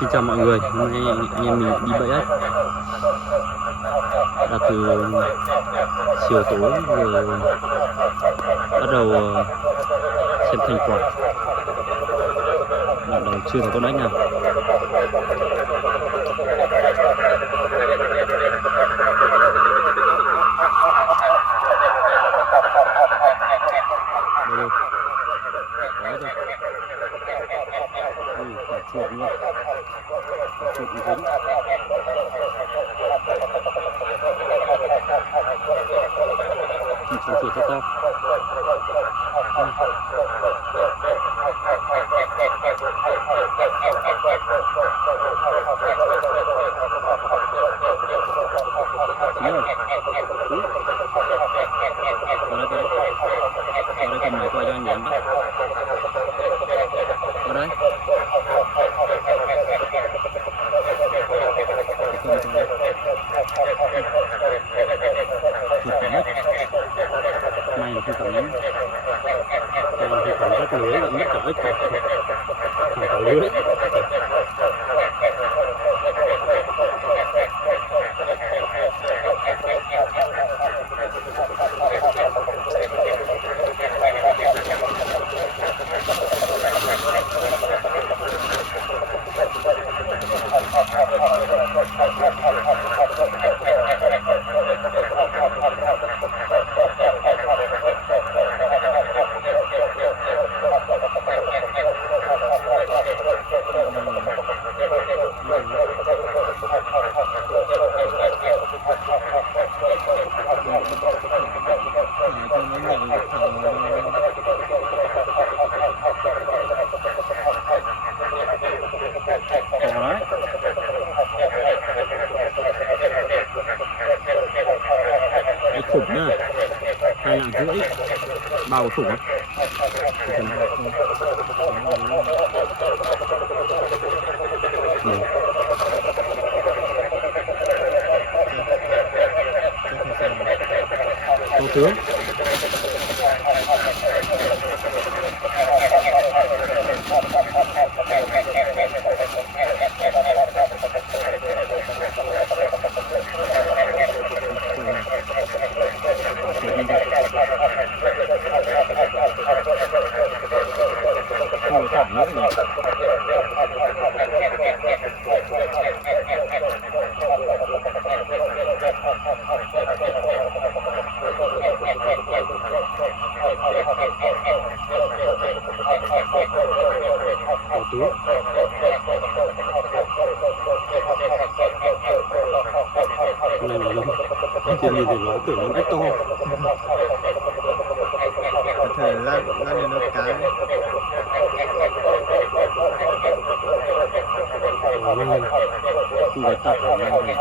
Xin chào mọi người, hôm nay anh em mình đi bẫy ếch. Đã từ chiều tối rồi bắt đầu xem thành quả. Đoạn đầu chưa thấy con ếch nào. Đây đâu? Quá rồi. Ui, cả chuột luôn. Cả chuột cũng dính. Một con chuột rất to. Chính rồi. Ui. Vào đây, vào đây cầm máy quay cho anh nhắn đó. Vào đây. Chuột cả mất. May là không cắn. May là không cắn rách lưới vẫn mất cả ếch cả. Thẳng cả lưới. Ếch khủng nhá, 2,5 lạng. Bao có khủng á? To tướng. Không có thẳng nữa nhỉ? To tướng. Này là lông. Anh chưa nhìn thấy nó tưởng nó ếch to. Có thể lăn lên nó cái. Khu cái tập ở đây này.